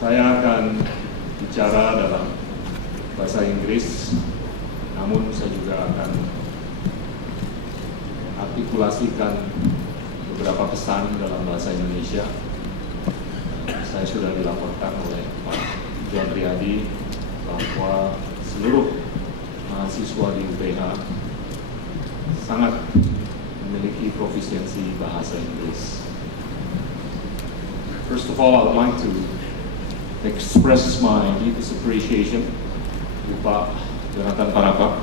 Saya akan bicara dalam bahasa Inggris, namun saya juga akan artikulasikan beberapa pesan dalam bahasa Indonesia. Saya sudah dilaporkan oleh Pak John Riyadi bahwa seluruh mahasiswa di UPH sangat memiliki profisiensi bahasa Inggris. First of all, I would like to express my deepest appreciation to Pak Jonathan Parapak.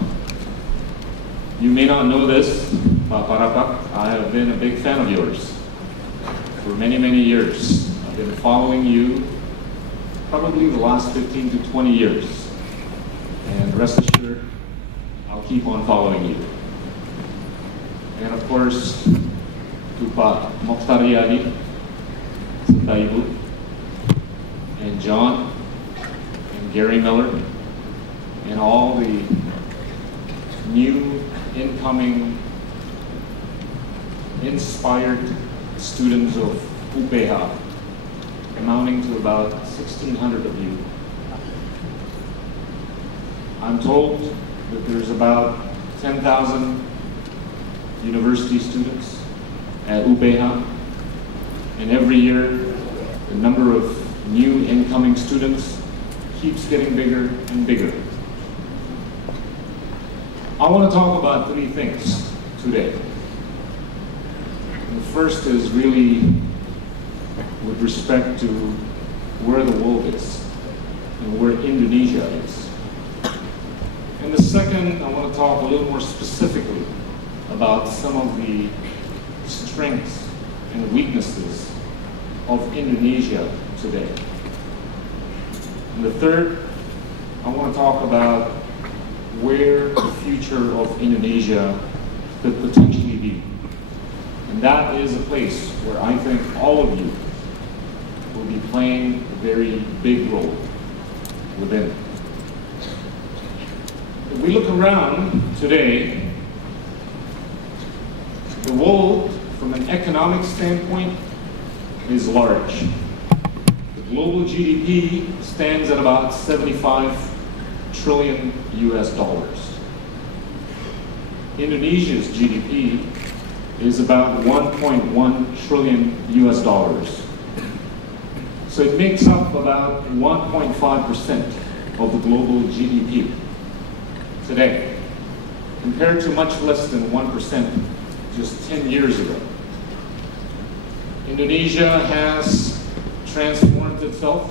You may not know this, Pak Parapak, I have been a big fan of yours for many, many years. I've been following you probably the last 15 to 20 years. And rest assured, I'll keep on following you. And of course, to Pak Mokhtar Riyadi, serta Ibu, and John, and Gary Miller, and all the new incoming inspired students of UPH, amounting to about 1,600 of you. I'm told that there's about 10,000 university students at UPH, and every year the number of new incoming students keeps getting bigger and bigger. I want to talk about three things today. The first is really with respect to where the world is and where Indonesia is. And the second, I want to talk a little more specifically about some of the strengths and weaknesses of Indonesia today. And the third, I want to talk about where the future of Indonesia could potentially be. And that is a place where I think all of you will be playing a very big role within. If we look around today, the world from an economic standpoint is large. The global GDP stands at about 75 trillion US dollars. Indonesia's GDP is about 1.1 trillion US dollars. So it makes up about 1.5% of the global GDP today, compared to much less than 1% just 10 years ago. Indonesia has transformed itself.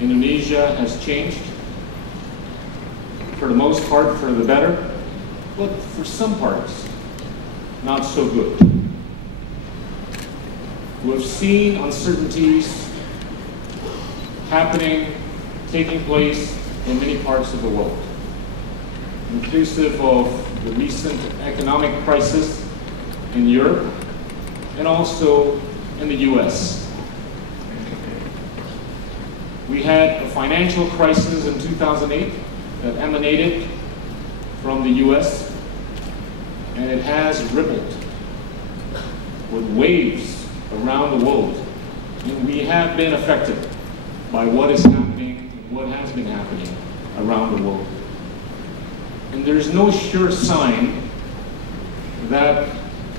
Indonesia has changed, for the most part for the better, but for some parts, not so good. We've seen uncertainties taking place in many parts of the world, inclusive of the recent economic crisis in Europe and also in the US. We had a financial crisis in 2008 that emanated from the US, and it has rippled with waves around the world. And we have been affected by what is happening and what has been happening around the world. And there's no sure sign that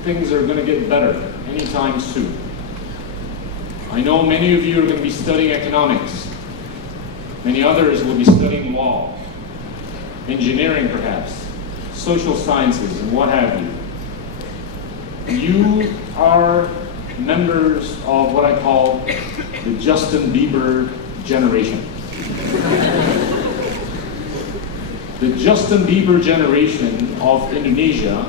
things are going to get better anytime soon. I know many of you are going to be studying economics. Many others will be studying law, engineering perhaps, social sciences, and what have you. You are members of what I call the Justin Bieber generation. The Justin Bieber generation of Indonesia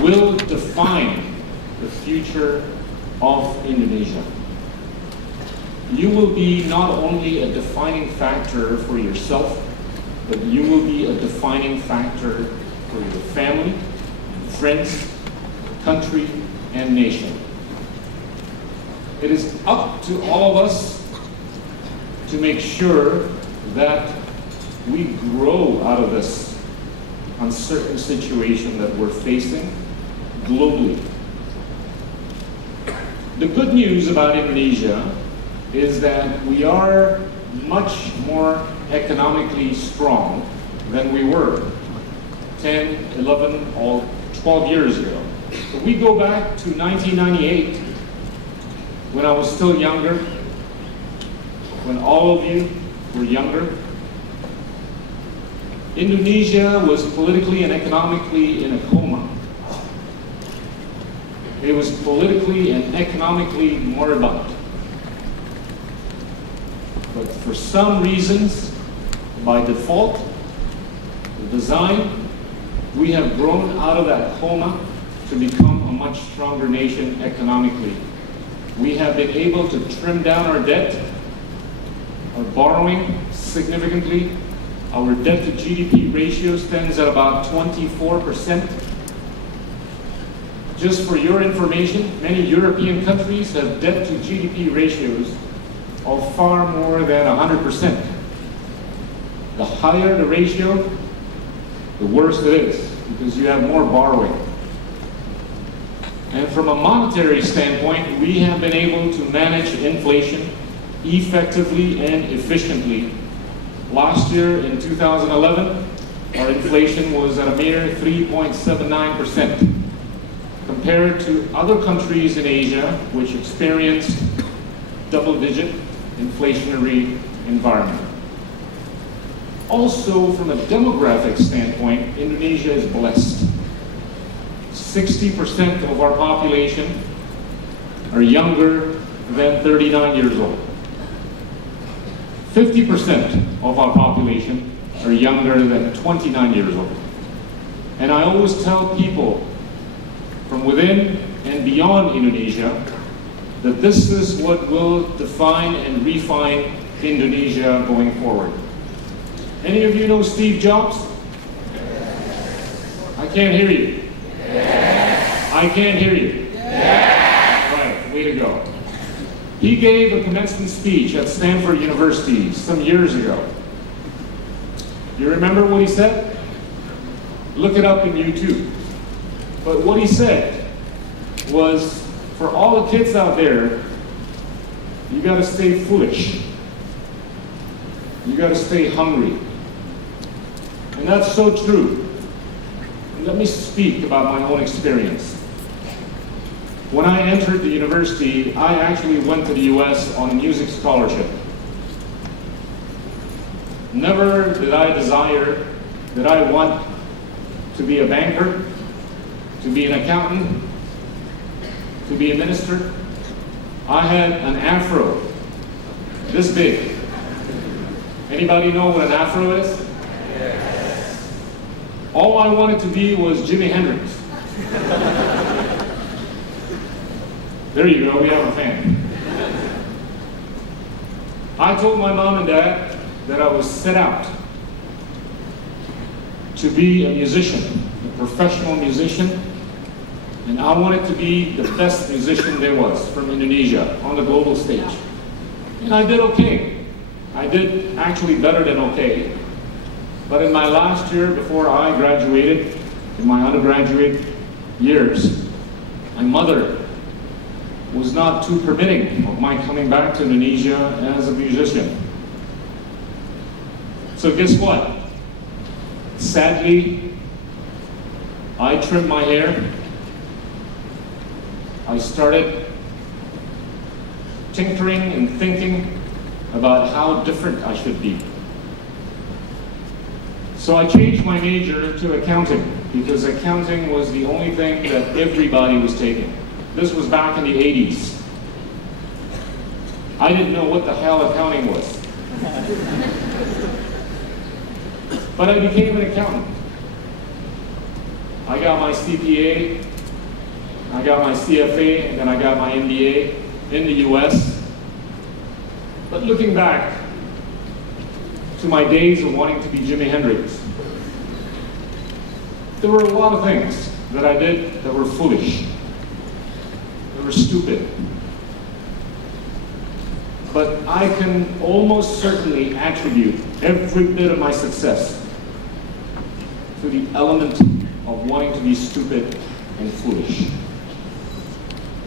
will define the future of Indonesia. You will be not only a defining factor for yourself, but you will be a defining factor for your family, friends, country, and nation. It is up to all of us to make sure that we grow out of this uncertain situation that we're facing globally. The good news about Indonesia is that we are much more economically strong than we were 10, 11, or 12 years ago. If we go back to 1998, when I was still younger, when all of you were younger, Indonesia was politically and economically in a coma. It was politically and economically moribund. But for some reasons, by default, the design, we have grown out of that coma to become a much stronger nation economically. We have been able to trim down our debt, our borrowing significantly. Our debt to GDP ratio stands at about 24%. Just for your information, many European countries have debt to GDP ratios of far more than 100%. The higher the ratio, the worse it is, because you have more borrowing. And from a monetary standpoint, we have been able to manage inflation effectively and efficiently. Last year, in 2011, our inflation was at a mere 3.79%, compared to other countries in Asia, which experienced double-digit inflationary environment. Also, from a demographic standpoint, Indonesia is blessed. 60% of our population are younger than 39 years old. 50% of our population are younger than 29 years old. And I always tell people from within and beyond Indonesia that this is what will define and refine Indonesia going forward. Any of you know Steve Jobs? I can't hear you. I can't hear you. Right, way to go. He gave a commencement speech at Stanford University some years ago. You remember what he said? Look it up in YouTube. But what he said was, for all the kids out there, you gotta stay foolish. You gotta stay hungry. And that's so true. And let me speak about my own experience. When I entered the university, I actually went to the US on a music scholarship. Never did I desire that I want to be a banker, to be an accountant, to be a minister. I had an afro, this big. Anybody know what an afro is? Yes. All I wanted to be was Jimi Hendrix. There you go, we have a fan. I told my mom and dad that I was set out to be a musician, a professional musician, and I wanted to be the best musician there was from Indonesia on the global stage. And I did okay. I did actually better than okay. But in my last year before I graduated, in my undergraduate years, my mother was not too permitting of my coming back to Indonesia as a musician. So guess what? Sadly, I trimmed my hair. I started tinkering and thinking about how different I should be. So I changed my major to accounting, because accounting was the only thing that everybody was taking. This was back in the 80s. I didn't know what the hell accounting was. But I became an accountant. I got my CPA, I got my CFA, and then I got my MBA in the US. But looking back to my days of wanting to be Jimi Hendrix, there were a lot of things that I did that were foolish. They were stupid. But I can almost certainly attribute every bit of my success to the element of wanting to be stupid and foolish.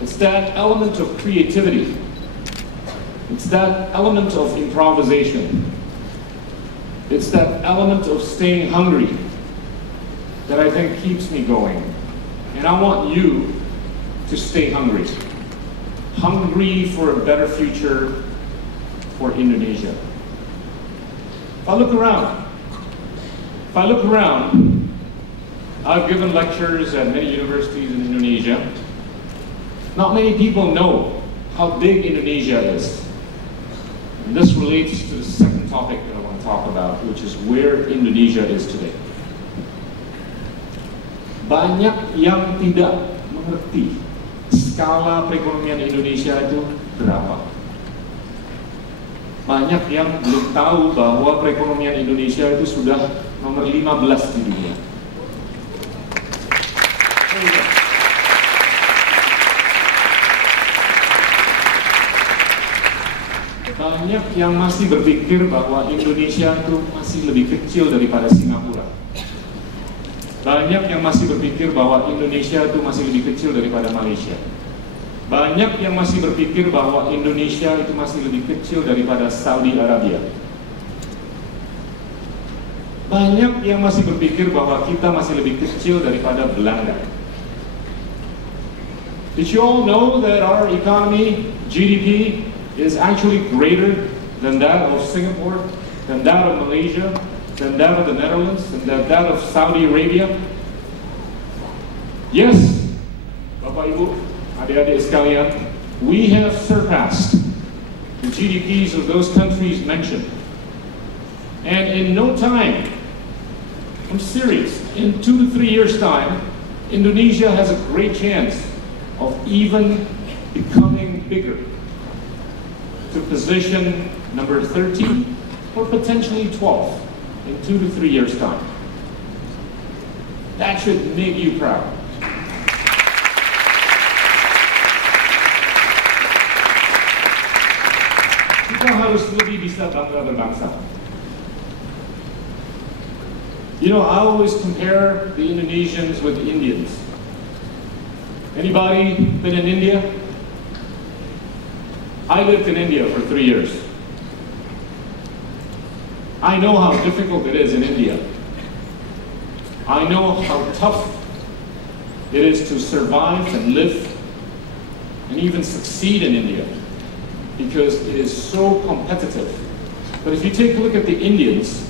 It's that element of creativity It's that element of improvisation. It's that element of staying hungry that I think keeps me going. And I want you to stay hungry. Hungry for a better future for Indonesia. If I look around, I've given lectures at many universities in Indonesia. Not many people know how big Indonesia is. And this relates to the second topic that I want to talk about, which is where Indonesia is today. Banyak yang tidak mengerti skala perekonomian Indonesia itu berapa. Banyak yang belum tahu bahwa perekonomian Indonesia itu sudah nomor 15 di dunia. Banyak yang masih berpikir bahwa Indonesia itu masih lebih kecil daripada Singapura. Banyak yang masih berpikir bahwa Indonesia itu masih lebih kecil daripada Malaysia. Banyak yang masih berpikir bahwa Indonesia itu masih lebih kecil daripada Saudi Arabia. Banyak yang masih berpikir bahwa kita masih lebih kecil daripada Belanda. Did you all know that our economy, GDP, is actually greater than that of Singapore, than that of Malaysia, than that of the Netherlands, and than that of Saudi Arabia? Yes, Bapak Ibu, adik-adik sekalian, we have surpassed the GDPs of those countries mentioned. And in no time, I'm serious, in 2 to 3 years' time, Indonesia has a great chance of even becoming bigger, to position number 13 or potentially 12 in 2 to 3 years' time. That should make you proud. Kita harus lebih bisa bangga berbangsa. You know, I always compare the Indonesians with the Indians. Anybody been in India? I lived in India for 3 years. I know how difficult it is in India. I know how tough it is to survive and live and even succeed in India because it is so competitive. But if you take a look at the Indians,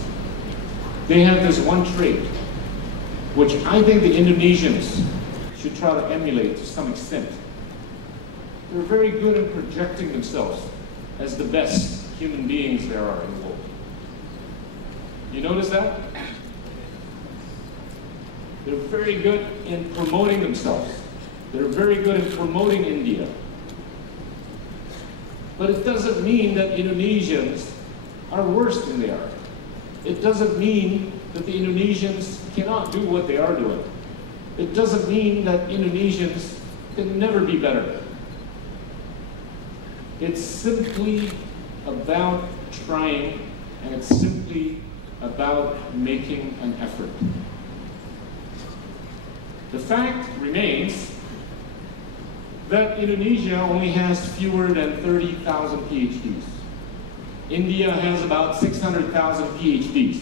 they have this one trait, which I think the Indonesians should try to emulate to some extent. They're very good at projecting themselves as the best human beings there are in the world. You notice that? They're very good in promoting themselves. They're very good in promoting India. But it doesn't mean that Indonesians are worse than they are. It doesn't mean that the Indonesians cannot do what they are doing. It doesn't mean that Indonesians can never be better. It's simply about trying, and it's simply about making an effort. The fact remains that Indonesia only has fewer than 30,000 PhDs. India has about 600,000 PhDs.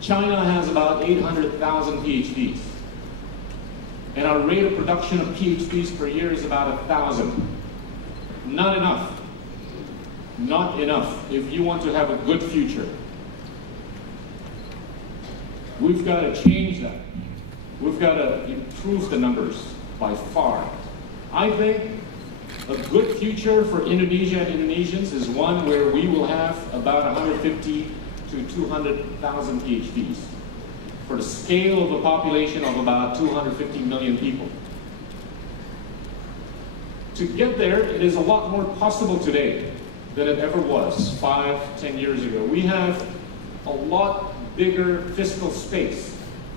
China has about 800,000 PhDs. And our rate of production of PhDs per year is about 1,000. Not enough. Not enough if you want to have a good future. We've got to change that. We've got to improve the numbers by far. I think a good future for Indonesia and Indonesians is one where we will have about 150 to 200,000 PhDs for the scale of a population of about 250 million people. To get there, it is a lot more possible today than it ever was 5-10 years ago. We have a lot bigger fiscal space.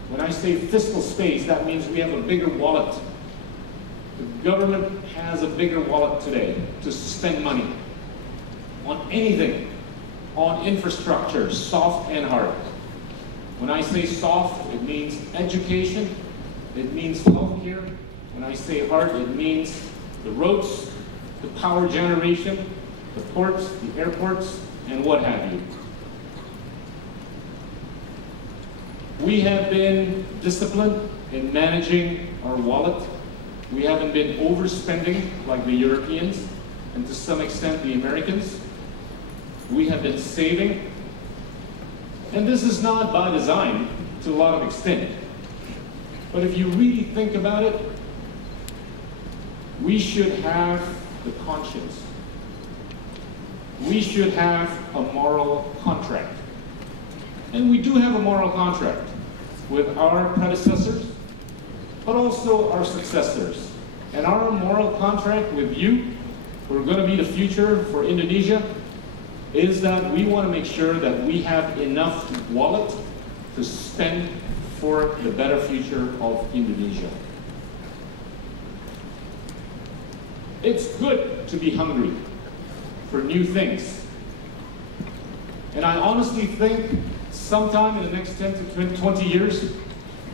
When I say fiscal space, that means we have a bigger wallet. The government has a bigger wallet today to spend money on anything, on infrastructure, soft and hard. When I say soft, it means education, it means healthcare. When I say hard, it means the roads, the power generation, the ports, the airports, and what have you. We have been disciplined in managing our wallet. We haven't been overspending like the Europeans, and to some extent the Americans. We have been saving. And this is not by design to a lot of extent. But if you really think about it, we should have the conscience. We should have a moral contract. And we do have a moral contract with our predecessors, but also our successors. And our moral contract with you, who are going to be the future for Indonesia, is that we want to make sure that we have enough wallet to spend for the better future of Indonesia. It's good to be hungry for new things. And I honestly think sometime in the next 10 to 20 years,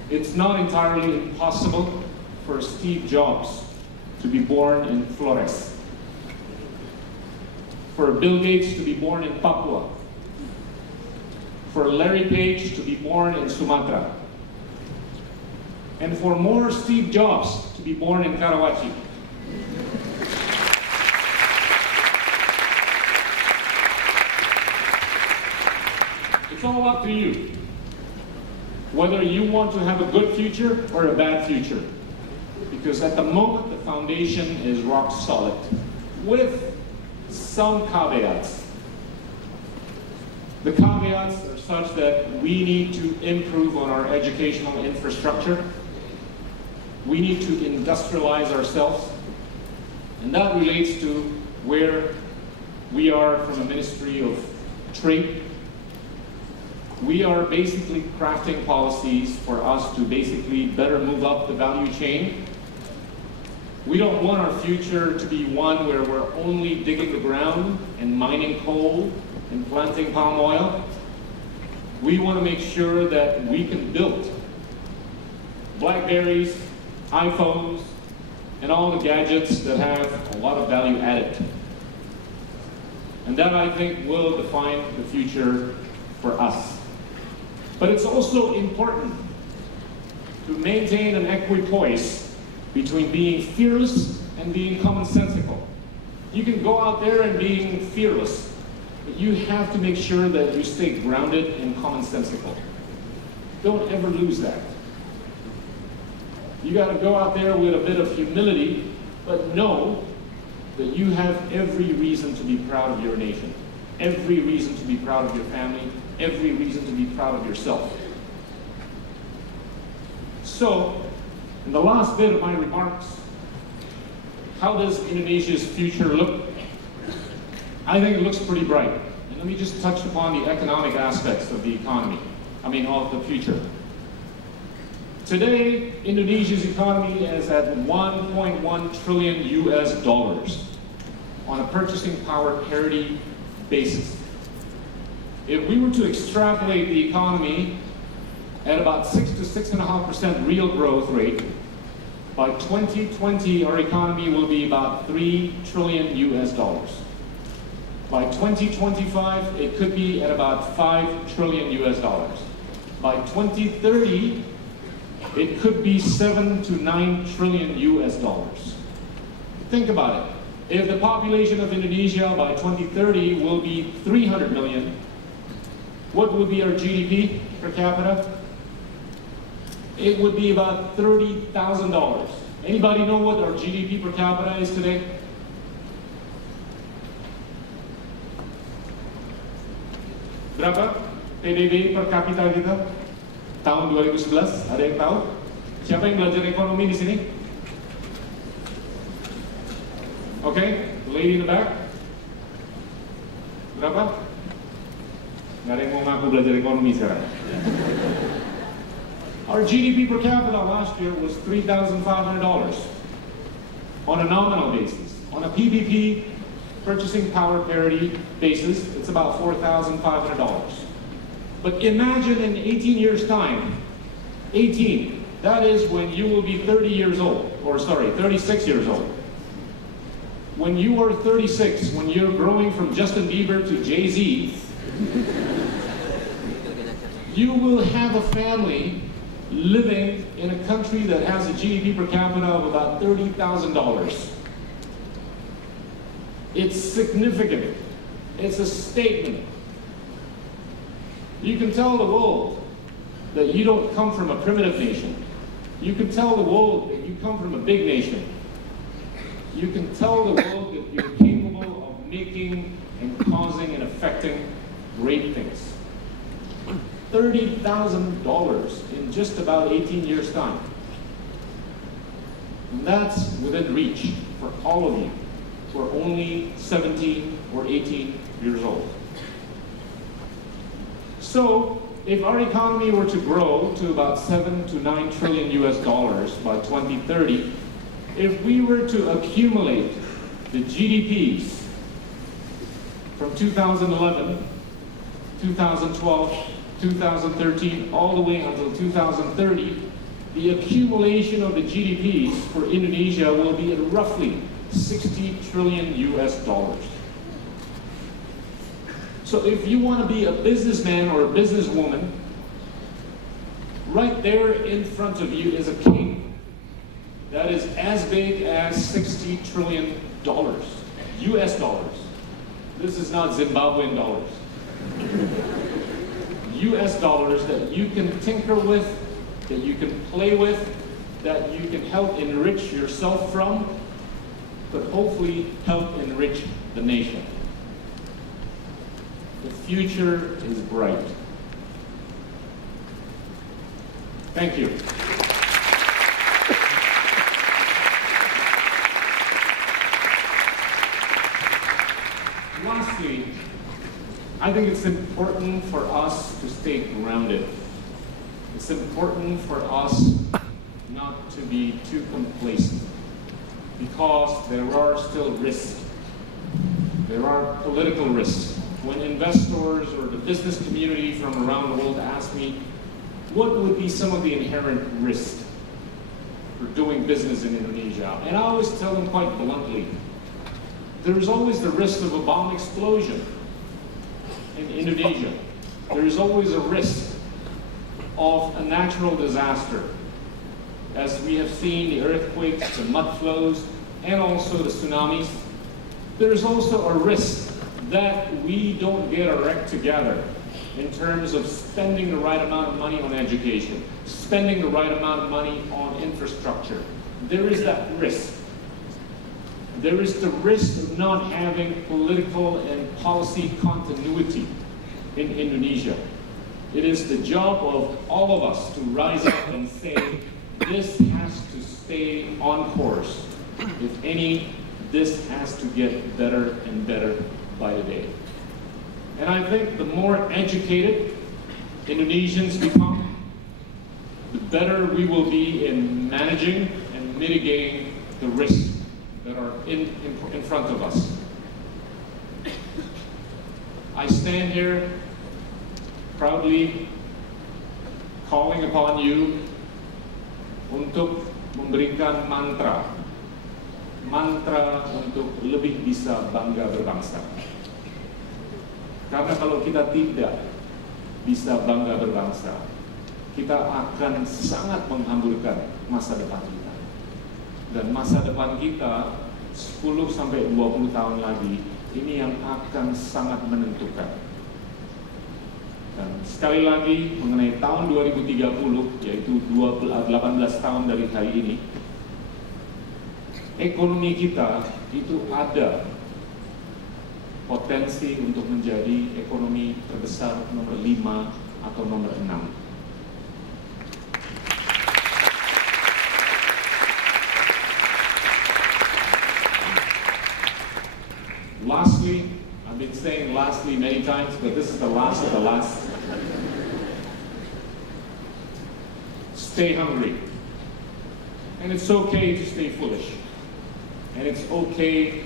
it's not entirely impossible for Steve Jobs to be born in Flores, for Bill Gates to be born in Papua, for Larry Page to be born in Sumatra, and for more Steve Jobs to be born in Karawaci. It's all up to you, whether you want to have a good future or a bad future. Because at the moment, the foundation is rock solid, with some caveats. The caveats are such that we need to improve on our educational infrastructure. We need to industrialize ourselves. And that relates to where we are from a Ministry of Trade. We are basically crafting policies for us to basically better move up the value chain. We don't want our future to be one where we're only digging the ground and mining coal and planting palm oil. We want to make sure that we can build BlackBerries, iPhones, and all the gadgets that have a lot of value added. And that, I think, will define the future for us. But it's also important to maintain an equipoise between being fearless and being commonsensical. You can go out there and being fearless, but you have to make sure that you stay grounded and commonsensical. Don't ever lose that. You got to go out there with a bit of humility, but know that you have every reason to be proud of your nation, every reason to be proud of your family, every reason to be proud of yourself. So, in the last bit of my remarks, how does Indonesia's future look? I think it looks pretty bright. And let me just touch upon the economic aspects of the economy, of the future. Today, Indonesia's economy is at 1.1 trillion US dollars on a purchasing power parity basis. If we were to extrapolate the economy at about 6 to 6.5% real growth rate, by 2020 our economy will be about 3 trillion US dollars. By 2025 it could be at about 5 trillion US dollars. By 2030 it could be 7 to 9 trillion US dollars. Think about it. If the population of Indonesia by 2030 will be 300 million, what would be our GDP per capita? It would be about $30,000. Anybody know what our GDP per capita is today? Berapa PDB per kapita kita tahun 2011? Ada yang tahu? Siapa yang belajar ekonomi di sini? Okay, lady in the back. Berapa? Nggak ada yang mau ngaku belajar ekonomi sekarang. Our GDP per capita last year was $3,500 on a nominal basis. On a PPP, purchasing power parity basis, it's about $4,500. But imagine in 18 years' time, 18, that is when you will be 30 years old, or sorry, 36 years old. when you are 36, when you're growing from Justin Bieber to Jay-Z, you will have a family living in a country that has a GDP per capita of about $30,000. It's significant. It's a statement. You can tell the world that you don't come from a primitive nation. You can tell the world that you come from a big nation. You can tell the world that you're capable of making and causing and affecting great things. $30,000 in just about 18 years' time. And that's within reach for all of you who are only 17 or 18 years old. So, if our economy were to grow to about 7 to 9 trillion US dollars by 2030, if we were to accumulate the GDPs from 2011, 2012, 2013, all the way until 2030, the accumulation of the GDPs for Indonesia will be at roughly 60 trillion US dollars. So if you want to be a businessman or a businesswoman, right there in front of you is a cake that is as big as 60 trillion dollars, US dollars. This is not Zimbabwean dollars. US dollars that you can tinker with, that you can play with, that you can help enrich yourself from, but hopefully help enrich the nation. The future is bright. Thank you. Lastly, I think it's important for us to stay grounded. It's important for us not to be too complacent, because there are still risks. There are political risks. When investors or the business community from around the world ask me, what would be some of the inherent risks for doing business in Indonesia? And I always tell them quite bluntly, there is always the risk of a bomb explosion in Indonesia. There is always a risk of a natural disaster, as we have seen the earthquakes, the mud flows, and also the tsunamis. There is also a risk that we don't get our act together in terms of spending the right amount of money on education, spending the right amount of money on infrastructure. There is that risk. There is the risk of not having political and policy continuity in Indonesia. It is the job of all of us to rise up and say, this has to stay on course. If any, this has to get better and better by the day. And I think the more educated Indonesians become, the better we will be in managing and mitigating the risks that are in front of us. I stand here proudly calling upon you untuk memberikan mantra untuk lebih bisa bangga berbangsa. Karena kalau kita tidak bisa bangga berbangsa, kita akan sangat menghamburkan masa depan kita. Dan masa depan kita 10 sampai 20 tahun lagi, ini yang akan sangat menentukan. Dan sekali lagi mengenai tahun 2030, yaitu 18 tahun dari hari ini, ekonomi kita itu ada potensi untuk menjadi ekonomi terbesar nomor 5 atau nomor 6. Lastly, I've been saying lastly many times, but this is the last of the last. Stay hungry. And it's okay to stay foolish. And it's okay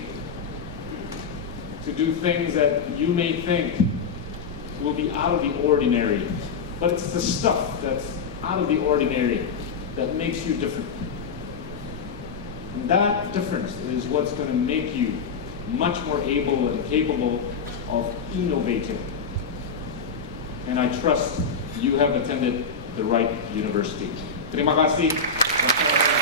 to do things that you may think will be out of the ordinary. But it's the stuff that's out of the ordinary that makes you different. And that difference is what's going to make you much more able and capable of innovating. And I trust you have attended the right university. Terima kasih.